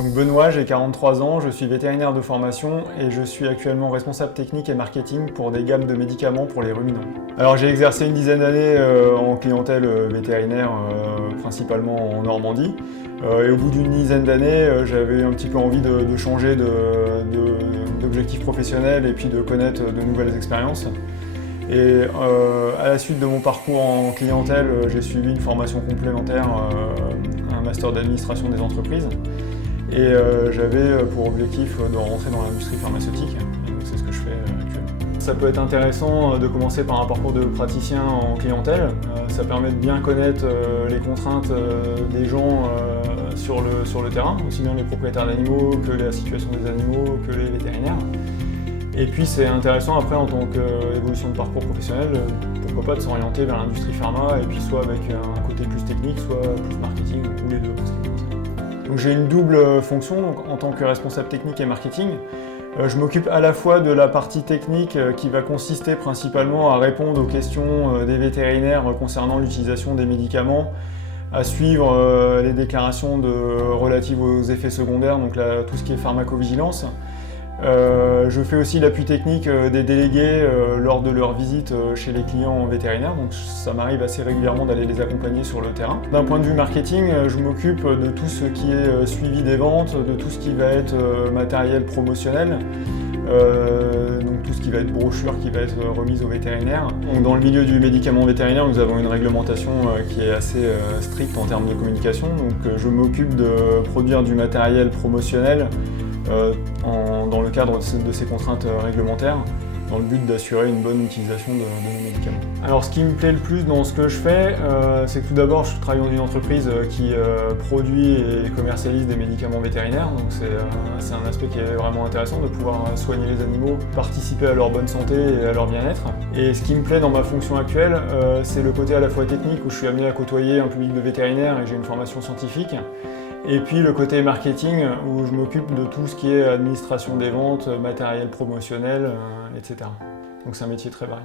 Donc Benoît, j'ai 43 ans, je suis vétérinaire de formation et je suis actuellement responsable technique et marketing pour des gammes de médicaments pour les ruminants. Alors j'ai exercé une dizaine d'années en clientèle vétérinaire, principalement en Normandie. Et au bout d'une dizaine d'années, j'avais un petit peu envie de changer d'objectif professionnel et puis de connaître de nouvelles expériences. Et à la suite de mon parcours en clientèle, j'ai suivi une formation complémentaire, un master d'administration des entreprises. Et j'avais pour objectif de rentrer dans l'industrie pharmaceutique, et donc c'est ce que je fais actuellement. Ça peut être intéressant de commencer par un parcours de praticien en clientèle. Ça permet de bien connaître les contraintes des gens sur le terrain, aussi bien les propriétaires d'animaux que la situation des animaux, que les vétérinaires. Et puis c'est intéressant après en tant qu'évolution de parcours professionnel, pourquoi pas de s'orienter vers l'industrie pharma et puis soit avec un côté plus technique, soit plus marketing, ou les deux. Donc j'ai une double fonction donc, en tant que responsable technique et marketing. Je m'occupe à la fois de la partie technique qui va consister principalement à répondre aux questions des vétérinaires concernant l'utilisation des médicaments, à suivre les déclarations relatives aux effets secondaires, donc là, tout ce qui est pharmacovigilance. Je fais aussi l'appui technique des délégués lors de leur visite chez les clients vétérinaires, donc ça m'arrive assez régulièrement d'aller les accompagner sur le terrain. D'un point de vue marketing, je m'occupe de tout ce qui est suivi des ventes, de tout ce qui va être matériel promotionnel, donc tout ce qui va être brochure qui va être remise aux vétérinaires. Donc dans le milieu du médicament vétérinaire, nous avons une réglementation qui est assez stricte en termes de communication, donc je m'occupe de produire du matériel promotionnel dans le cadre de ces contraintes réglementaires, dans le but d'assurer une bonne utilisation de nos médicaments. Alors ce qui me plaît le plus dans ce que je fais, c'est que tout d'abord je travaille dans une entreprise qui produit et commercialise des médicaments vétérinaires, donc c'est un aspect qui est vraiment intéressant de pouvoir soigner les animaux, participer à leur bonne santé et à leur bien-être. Et ce qui me plaît dans ma fonction actuelle, c'est le côté à la fois technique où je suis amené à côtoyer un public de vétérinaires et j'ai une formation scientifique. Et puis le côté marketing où je m'occupe de tout ce qui est administration des ventes, matériel promotionnel, etc. Donc c'est un métier très varié.